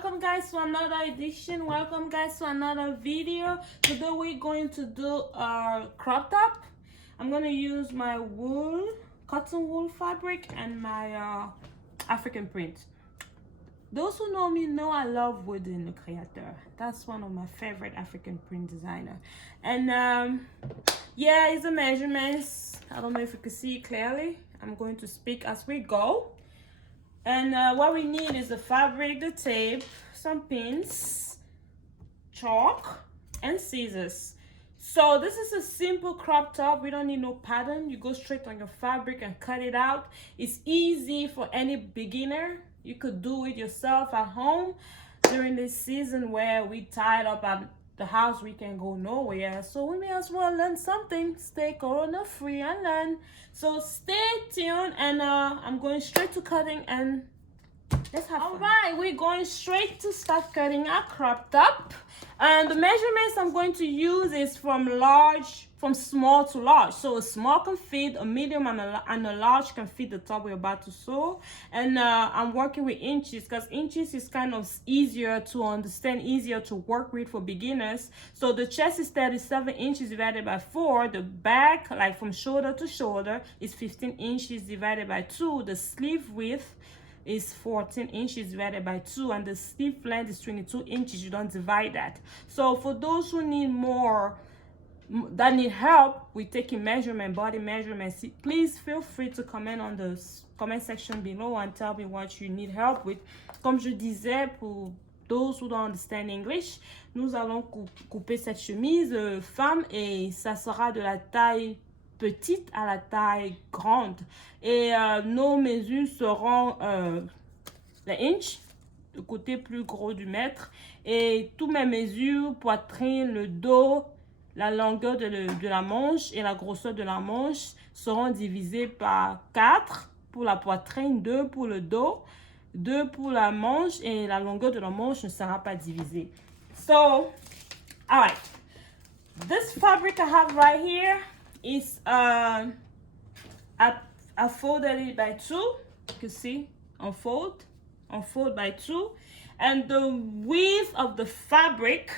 welcome guys to another edition. Welcome guys to another video. Today we're going to do a crop top. I'm going to use my wool, cotton wool fabric, and my African print. Those who know me know I love Woodin Le Créateur. That's one of my favorite African print designer. And yeah, it's the measurements. I don't know if you can see it clearly. I'm going to speak as we go. And what we need is the fabric, the tape, some pins, chalk, and scissors. So this is a simple crop top. We don't need no pattern. You go straight on your fabric and cut it out. It's easy for any beginner. You could do it yourself at home during this season where we tied up at the house. We can go nowhere, so we may as well learn something. Stay corona free and learn. So stay tuned, and I'm going straight to cutting, and let's have fun. All right, we're going straight to start cutting our crop top. And the measurements I'm going to use is from small to large. So a small can fit, a medium and a large can fit the top we're about to sew. And I'm working with inches because inches is kind of easier to understand, easier to work with for beginners. So the chest is 37 inches divided by 4. The back, like from shoulder to shoulder, is 15 inches divided by 2. The sleeve width is 14 inches divided by 2, and the sleeve length is 22 inches. You don't divide that. So for those who need that need help with taking measurement, body measurements, please feel free to comment on the comment section below and tell me what you need help with. Comme je disais, pour those who don't understand English, nous allons couper cette chemise femme, et ça sera de la taille petite à la taille grande, et nos mesures seront les inches, le côté plus gros du mètre, et toutes mes mesures, poitrine, le dos, la longueur de la manche et la grosseur de la manche seront divisées par 4 pour la poitrine, 2 pour le dos, 2 pour la manche, et la longueur de la manche ne sera pas divisée. So, all right, this fabric I have right here is I folded it by 2. You can see, unfold by 2, and the width of the fabric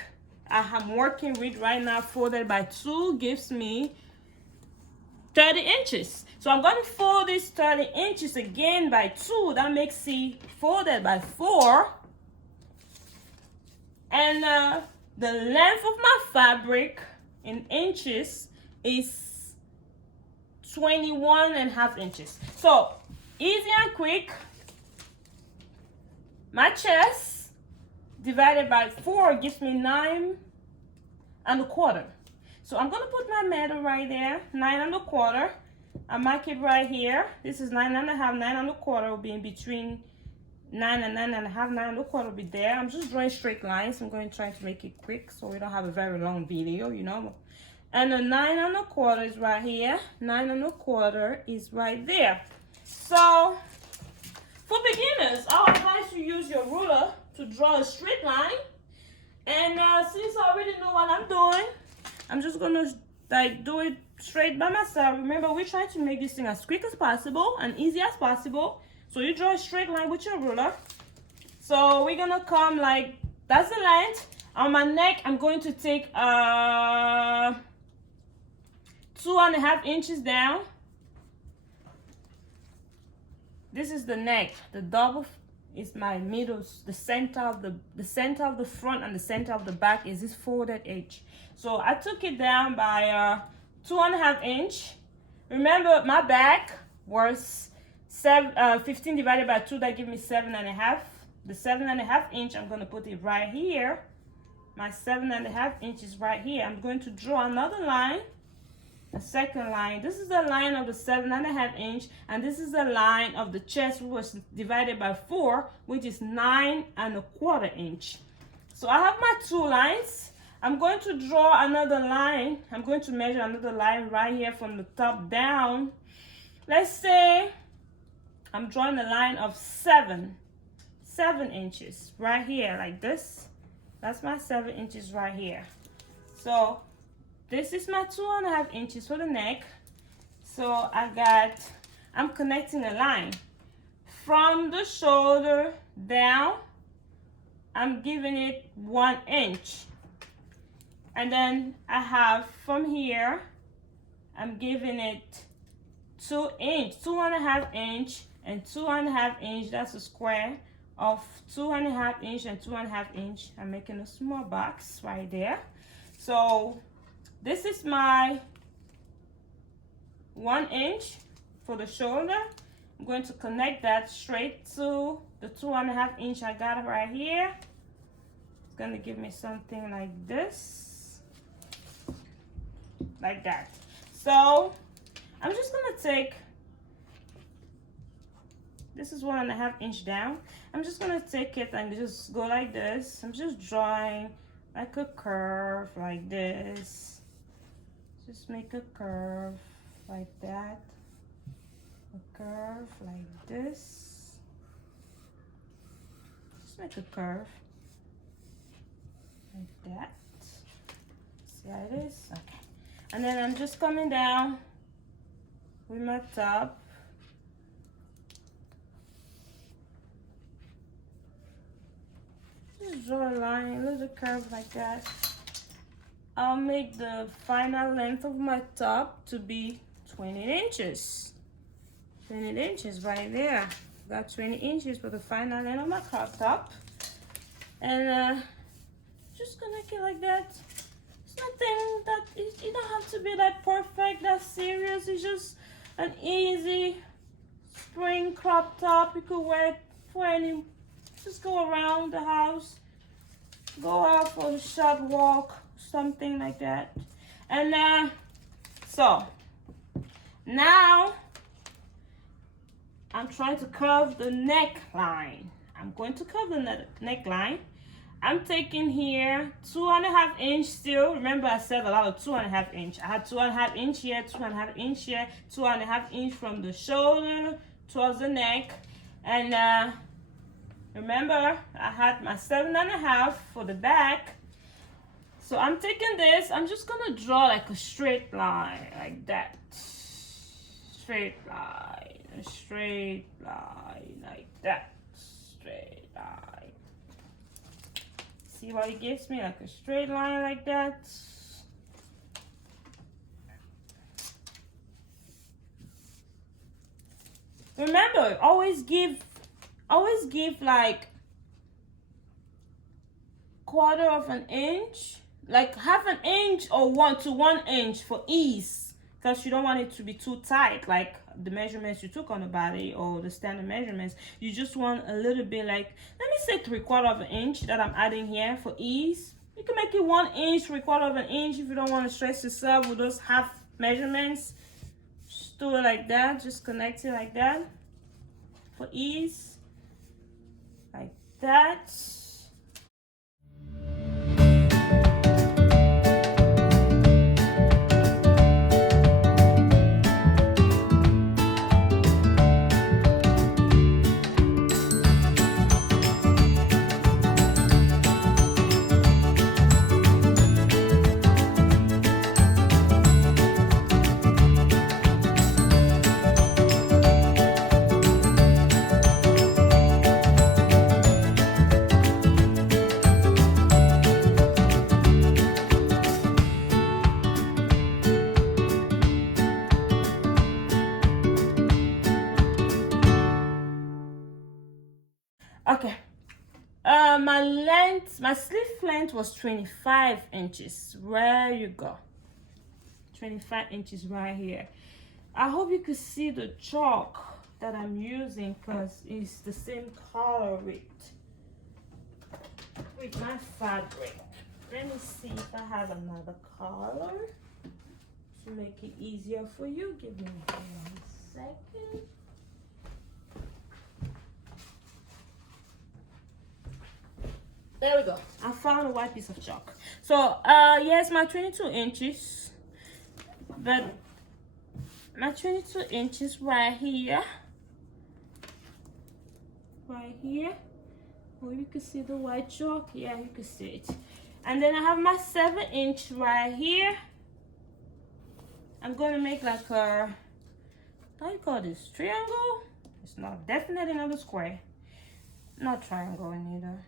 I am working with right now, folded by 2, gives me 30 inches. So I'm going to fold this 30 inches again by 2. That makes it folded by 4. And the length of my fabric in inches is 21.5 inches. So easy and quick. My chest divided by 4 gives me 9.25. So I'm gonna put my metal right there, 9.25. I mark it right here. This is 9.5. 9.25 will be in between 9 and 9.5. 9.25 will be there. I'm just drawing straight lines. I'm going to try to make it quick so we don't have a very long video, you know. And the 9.25 is right here. 9.25 is right there. So for beginners, I would advise you use your ruler to draw a straight line. And since I already know what I'm doing, I'm just gonna do it straight by myself. Remember, we're trying to make this thing as quick as possible and easy as possible. So you draw a straight line with your ruler. So we're gonna come like, that's the length. On my neck, I'm going to take 2.5 inches down. This is the neck. The double is my middle. The center of the front and the center of the back is this folded edge. So I took it down by 2.5 inch. Remember, my back was 15 divided by 2. That gives me 7.5. The 7.5 inch, I'm going to put it right here. My 7.5 inches right here. I'm going to draw another line. A second line. This is the line of the 7.5 inch, and this is the line of the chest, which was divided by 4, which is 9.25 inch. So I have my 2 lines. I'm going to draw another line. I'm going to measure another line right here from the top down. Let's say I'm drawing a line of 7 inches right here, like this. That's my 7 inches right here. So this is my 2.5 inches for the neck. So I'm connecting a line from the shoulder down I'm giving it 1 inch. And then I have from here, I'm giving it 2 inch, 2.5 inch and 2.5 inch. That's a square of 2.5 inch and 2.5 inch. I'm making a small box right there. So this is my 1 inch for the shoulder. I'm going to connect that straight to the 2.5 inch I got right here. It's gonna give me something like this, like that. So I'm just gonna take, this is 1.5 inch down. I'm just gonna take it and just go like this. I'm just drawing like a curve like this. Just make a curve like that. A curve like this. Just make a curve like that. See how it is? Okay. And then I'm just coming down with my top. Just draw a line, a little curve like that. I'll make the final length of my top to be 20 inches. 20 inches right there. Got 20 inches for the final length of my crop top. And just connect it like that. It's nothing that, it don't have to be that perfect, that serious. It's just an easy spring crop top. You could wear it for any, just go around the house, go out for a short walk, something like that. And so now I'm trying to curve the neckline. I'm going to curve the neckline. I'm taking here 2.5 inch still. Remember I said a lot of 2.5 inch. I had 2.5 inch here, 2.5 inch here, 2.5 inch from the shoulder towards the neck. And remember I had my 7.5 for the back. So I'm taking this, I'm just gonna draw like a straight line like that. Straight line, a straight line like that. Straight line. See what it gives me? Like a straight line like that. Remember, always give like 1/4 of an inch, like 1/2 inch or 1 to 1 inch for ease, because you don't want it to be too tight like the measurements you took on the body or the standard measurements. You just want a little bit, like, let me say 3/4 of an inch that I'm adding here for ease. You can make it 1 inch, 3/4 of an inch if you don't want to stress yourself with those half measurements. Just do it like that, just connect it like that for ease, like that. Okay, my sleeve length was 25 inches. Where you go? 25 inches right here. I hope you could see the chalk that I'm using, because it's the same color with my fabric. Let me see if I have another color to make it easier for you. Give me 1 second. There we go. I found a white piece of chalk. So yes, my 22 inches, but my 22 inches right here. Oh, you can see the white chalk. Yeah, you can see it. And then I have my 7-inch right here. I'm gonna make like a, how do you call this, triangle? It's not, definitely not a square, not triangle either.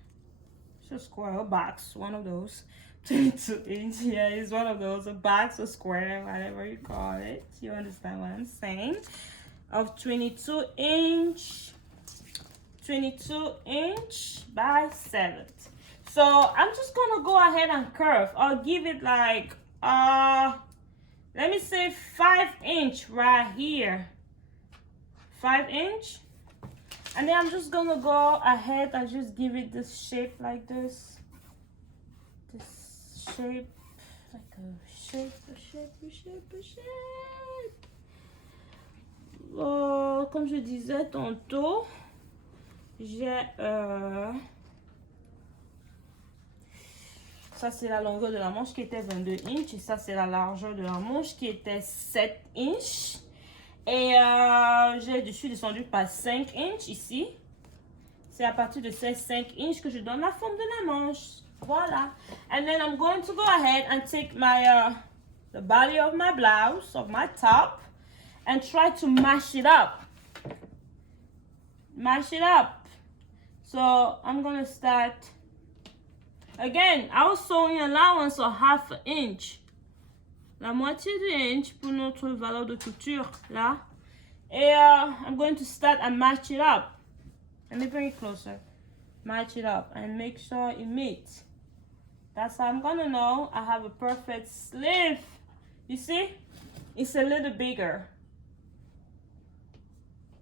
It's a square, a box, one of those. 22 inch, yeah, it's one of those, a box, a square, whatever you call it. You understand what I'm saying? Of 22 inch by 7. So I'm just gonna go ahead and curve. I'll give it like let me say 5 inch right here. 5 inch. And then I'm just gonna go ahead and just give it this shape like this. This shape, like a shape. Comme je disais tantôt, j'ai ça c'est la longueur de la manche qui était 22 inches et ça c'est la largeur de la manche qui était 7 inches. Et je suis descendue par 5 inches ici. C'est à partir de ces 5 inches que je donne la forme de la manche. Voilà. And then I'm going to go ahead and take my the body of my blouse, of my top, and try to mash it up. Mash it up. So I'm going to start. Again, I was sewing allowance of 1/2 inch. La moitié d'inch pour notre valeur de couture là. Et I'm going to start and match it up. Let me bring it closer. Match it up and make sure it meets. That's how I'm gonna know I have a perfect sleeve. You see? It's a little bigger.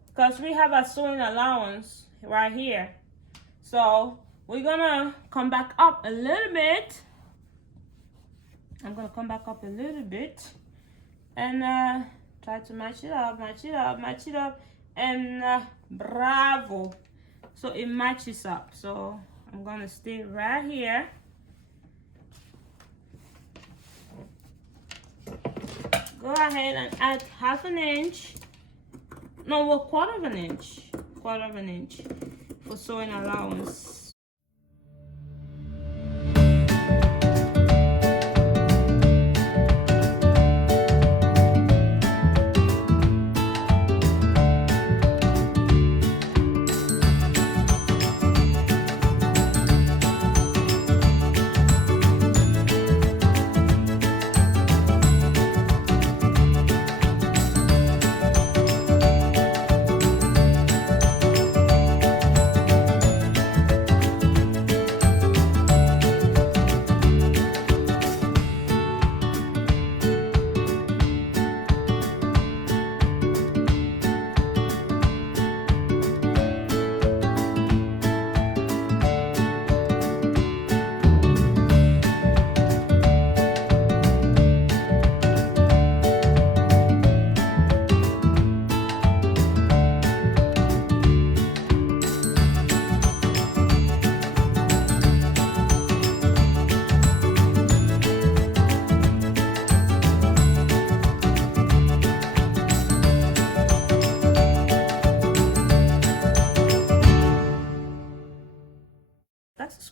Because we have a sewing allowance right here. So we're gonna come back up a little bit. I'm gonna come back up a little bit and try to match it up, and bravo. So it matches up. So I'm gonna stay right here. Go ahead and add 1/2 inch. No, well, 1/4 inch. 1/4 inch for sewing allowance.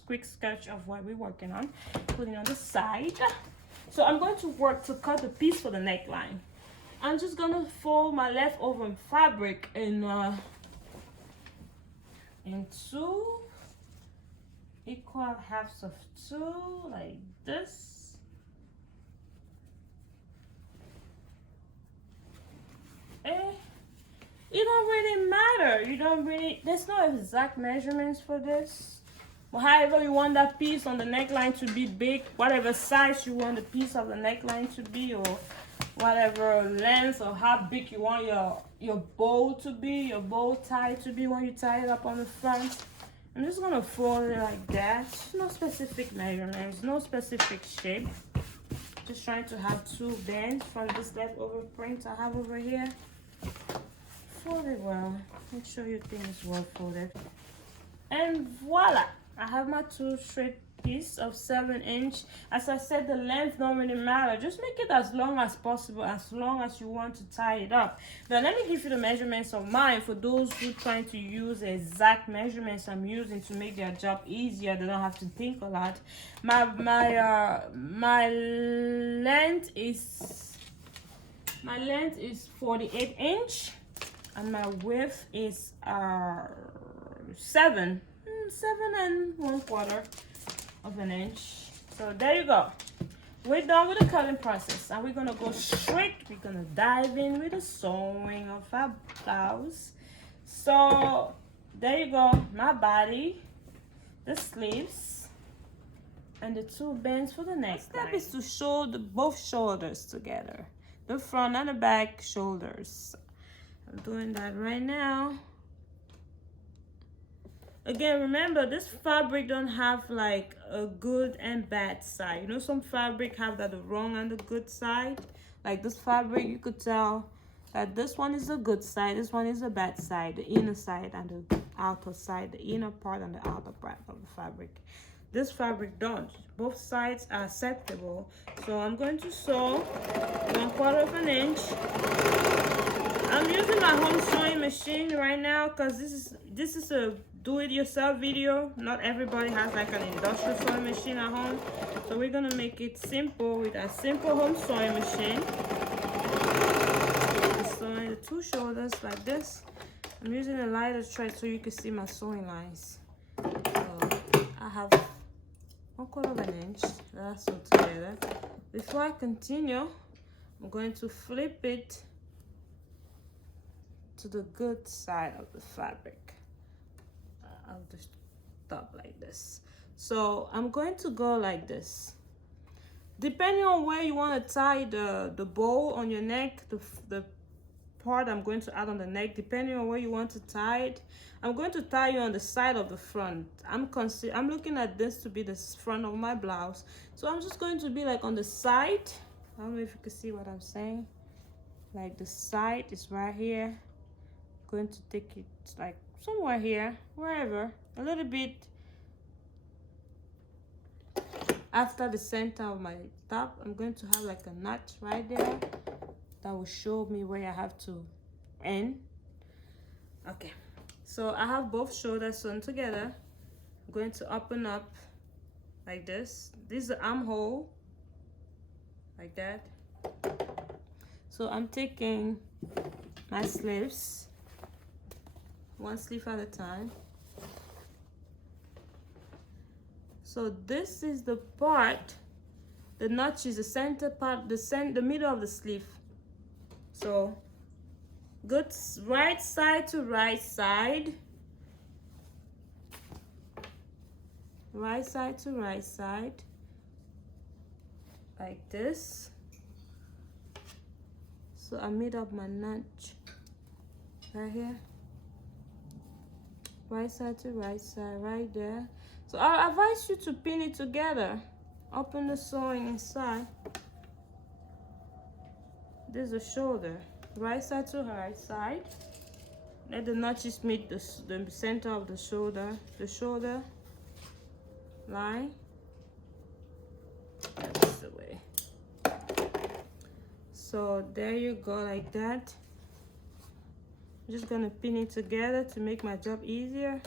Quick sketch of what we're working on, putting on the side. So I'm going to work to cut the piece for the neckline. I'm just gonna fold my leftover fabric in two equal halves of 2 like this. And it don't really matter. There's no exact measurements for this. But however you want that piece on the neckline to be big, whatever size you want the piece of the neckline to be, or whatever length or how big you want your bow to be, your bow tie to be when you tie it up on the front. I'm just gonna fold it like that. No specific measurements, no specific shape. Just trying to have 2 bands from this leftover print I have over here. Fold it well. Make sure your thing is well folded. And voila! I have my 2 straight piece of 7 inch. As I said, the length don't really matter. Just make it as long as possible, as long as you want to tie it up. But let me give you the measurements of mine for those who trying to use the exact measurements I'm using to make their job easier. They don't have to think a lot. My length is 48 inch, and my width is 7 and 1/4. of an inch. So there you go. We're done with the cutting process, and we're gonna go straight. We're gonna dive in with the sewing of our blouse. So there you go, my body, the sleeves, and the two bands for the next step is to sew both shoulders together, the front and the back shoulders. I'm doing that right now. Again, remember, this fabric don't have like a good and bad side. You know, some fabric have that the wrong and the good side. Like this fabric, you could tell that this one is the good side, this one is the bad side, the inner side and the outer side, the inner part and the outer part of the fabric. This fabric don't. Both sides are acceptable. So I'm going to sew 1/4 of an inch. I'm using my home sewing machine right now because this is a do-it-yourself video. Not everybody has like an industrial sewing machine at home, so we're gonna make it simple with a simple home sewing machine. Sewing the two shoulders like this. I'm using a lighter thread so you can see my sewing lines. So I have 1/4 of an inch that's sewn together. Before I continue, I'm going to flip it to the good side of the fabric. I'll just stop like this. So I'm going to go like this. Depending on where you want to tie the bow on your neck, the part I'm going to add on the neck, depending on where you want to tie it, I'm going to tie you on the side of the front. I'm looking at this to be the front of my blouse, so I'm just going to be like on the side. I don't know if you can see what I'm saying. Like the side is right here. Going to take it like somewhere here, wherever, a little bit after the center of my top. I'm going to have like a notch right there that will show me where I have to end. Okay, so I have both shoulders sewn together. I'm going to open up like this. This is the armhole, like that. So I'm taking my sleeves, one sleeve at a time. So this is the part, the notch is the center part, the middle of the sleeve. So good right side to right side, right side to right side, like this. So I made up my notch right here, right side to right side, right there. So I advise you to pin it together. Open the sewing inside. This is the shoulder, right side to right side. Let the notches meet the center of the shoulder line. That's the way. So there you go, like that. I'm just gonna pin it together to make my job easier.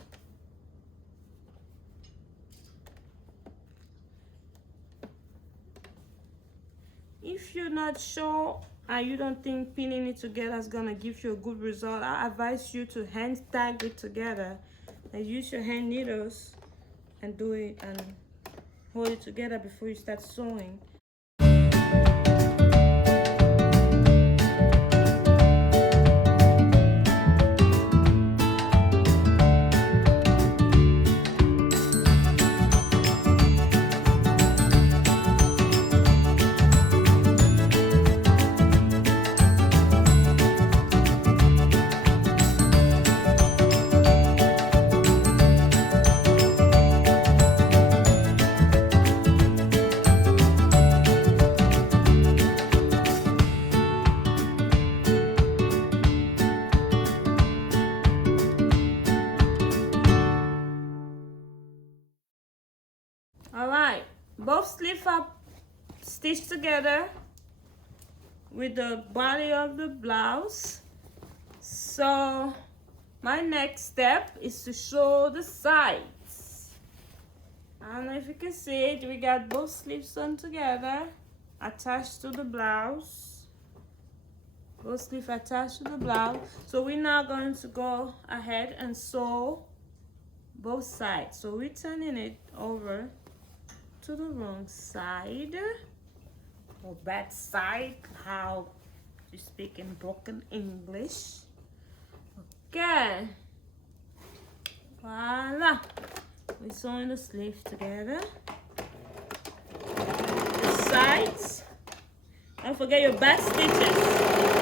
If you're not sure and you don't think pinning it together is gonna give you a good result, I advise you to hand tag it together and use your hand needles and do it and hold it together before you start sewing. Alright, both sleeves are stitched together with the body of the blouse. So my next step is to sew the sides. I don't know if you can see it. We got both sleeves sewn together, attached to the blouse. Both sleeves attached to the blouse. So we're now going to go ahead and sew both sides. So we're turning it over to the wrong side or bad side, how you speak in broken English. Okay, voila, we're sewing the sleeve together. The sides, don't forget your back stitches.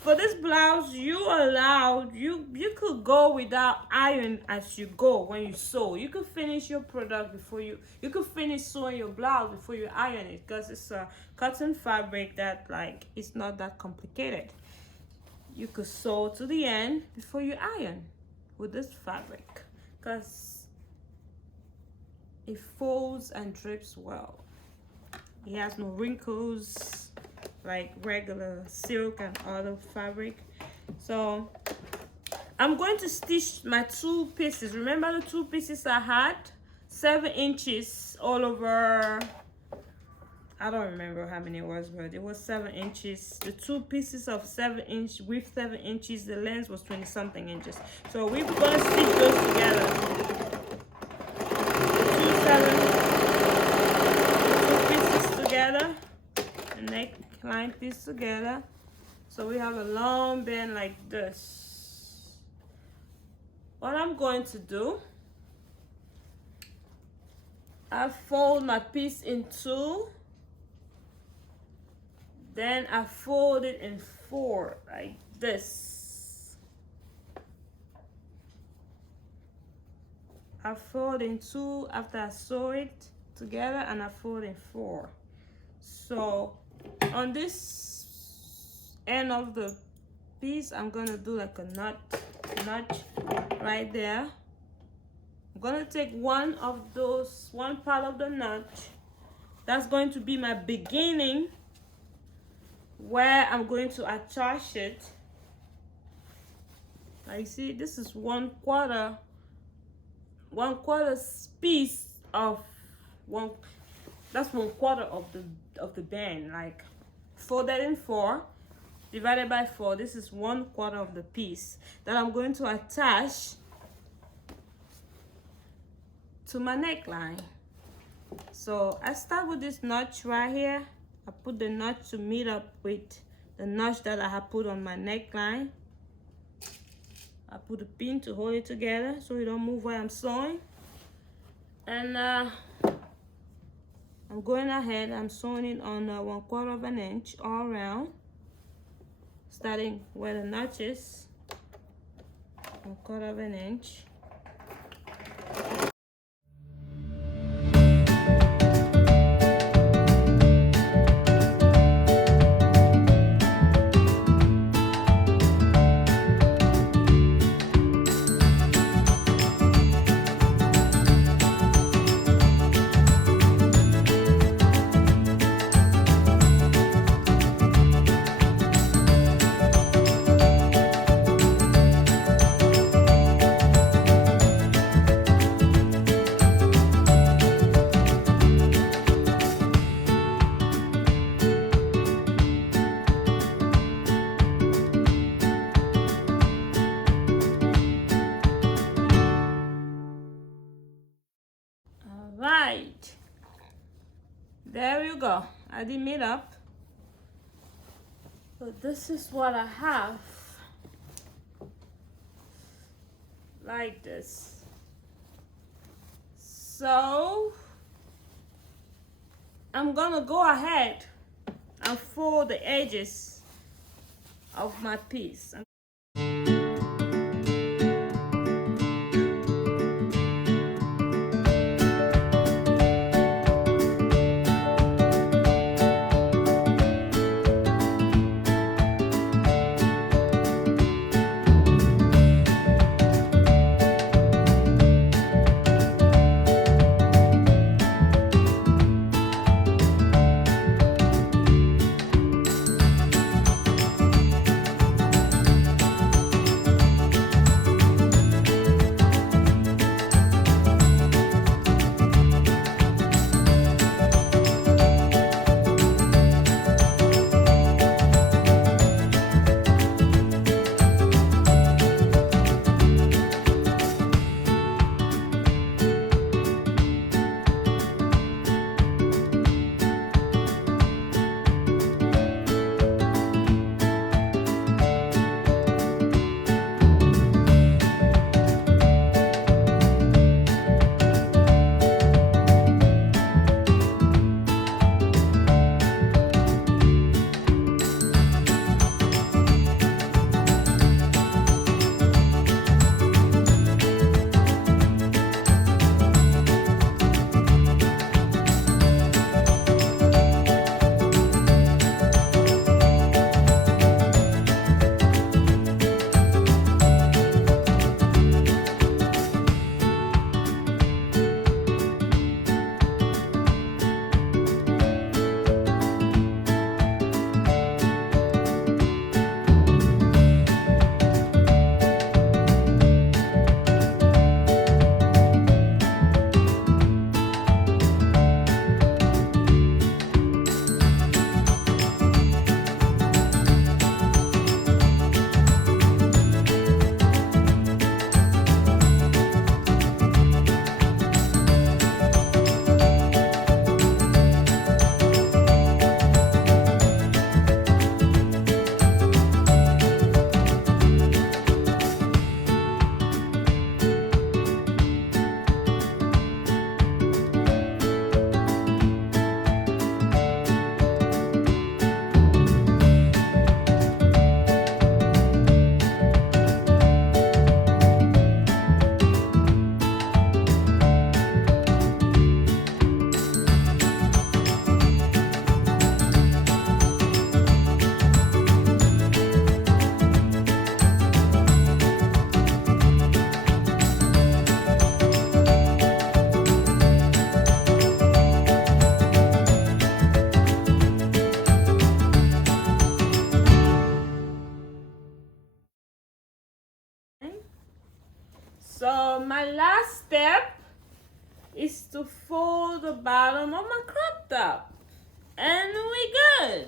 For this blouse, you could go without iron as you go when you sew. You could finish your product before you could finish sewing your blouse before you iron it, because it's a cotton fabric that like it's not that complicated. You could sew to the end before you iron with this fabric, because it folds and drips well. It has no wrinkles like regular silk and other fabric. So I'm going to stitch my 2 pieces. Remember the 2 pieces I had? 7 inches all over. I don't remember how many it was, but it was 7 inches. The 2 pieces of 7 inch width, 7 inches. The length was 20 something inches. So we're gonna stitch those together. The 2 pieces together. The neckline piece together. So we have a long band like this. What I'm going to do, I fold my piece in 2. Then I fold it in 4 like this. I fold in 2 after I sew it together, and I fold in 4. So on this end of the piece, I'm gonna do like a notch right there. I'm gonna take one part of the notch. That's going to be my beginning, where I'm going to attach it. Now you see, this is 1/4 piece of one. That's 1/4 of the band, like folded in 4 divided by 4. This is 1/4 of the piece that I'm going to attach to my neckline. So I start with this notch right here. I put the notch to meet up with the notch that I have put on my neckline. I put a pin to hold it together so it don't move while I'm sewing. And I'm going ahead, I'm sewing it on 1/4 of an inch all around, starting where the notch is, 1/4 of an inch. There you go. I did it up. So this is what I have. Like this. So I'm gonna go ahead and fold the edges of my piece. So my last step is to fold the bottom of my crop top. And we good.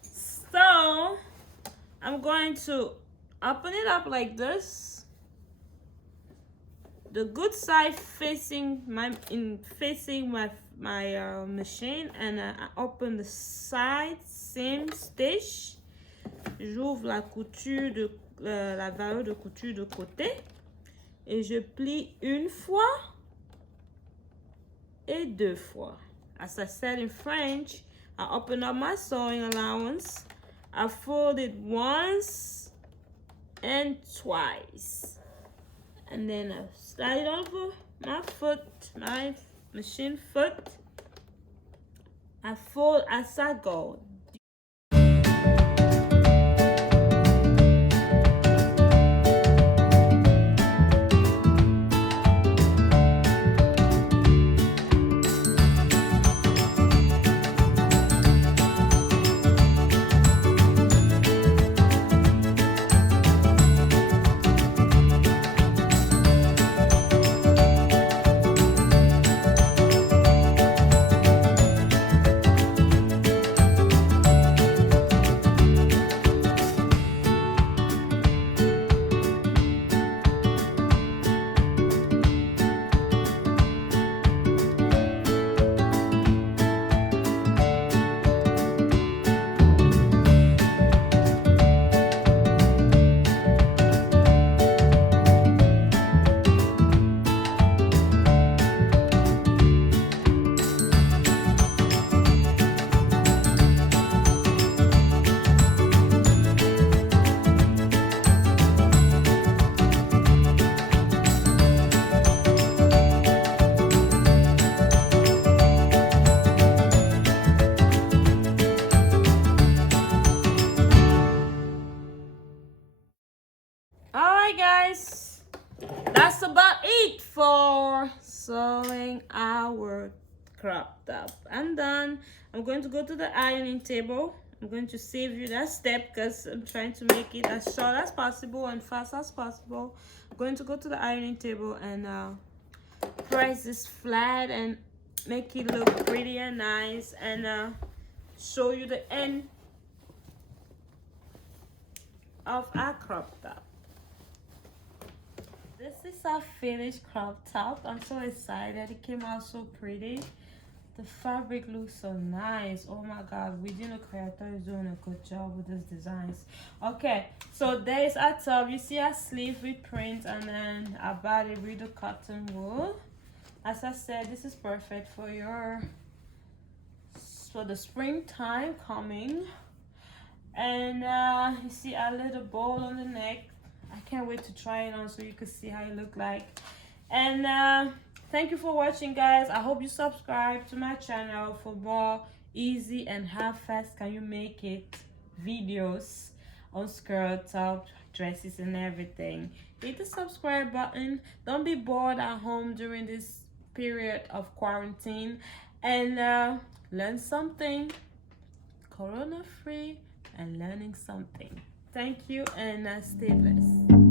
So I'm going to open it up like this. The good side facing my machine, and I open the side, same stitch. J'ouvre la couture de la valeur de couture de côté et je plie une fois et deux fois. As I said in French, I open up my sewing allowance. I fold it once and twice, and then I slide over my foot, my machine foot. I fold as I go. right, guys, that's about it for sewing our crop top. I'm done. I'm going to go to the ironing table. I'm going to save you that step because I'm trying to make it as short as possible and fast as possible. I'm going to go to the ironing table and press this flat and make it look pretty and nice, and show you the end of our crop top. This is our finished crop top. I'm so excited. It came out so pretty. The fabric looks so nice. Oh my god, Virginia Creator is doing a good job with these designs. Okay, so there is our top. You see our sleeve with print and then our body with the cotton wool. As I said, this is perfect for the springtime coming. And you see our little bowl on the neck. I can't wait to try it on so you can see how it look like. And thank you for watching, guys. I hope you subscribe to my channel for more easy and how fast can you make it videos on skirt, top, dresses, and everything. Hit the subscribe button. Don't be bored at home during this period of quarantine, and learn something corona free and learning something. Thank you, and stay blessed.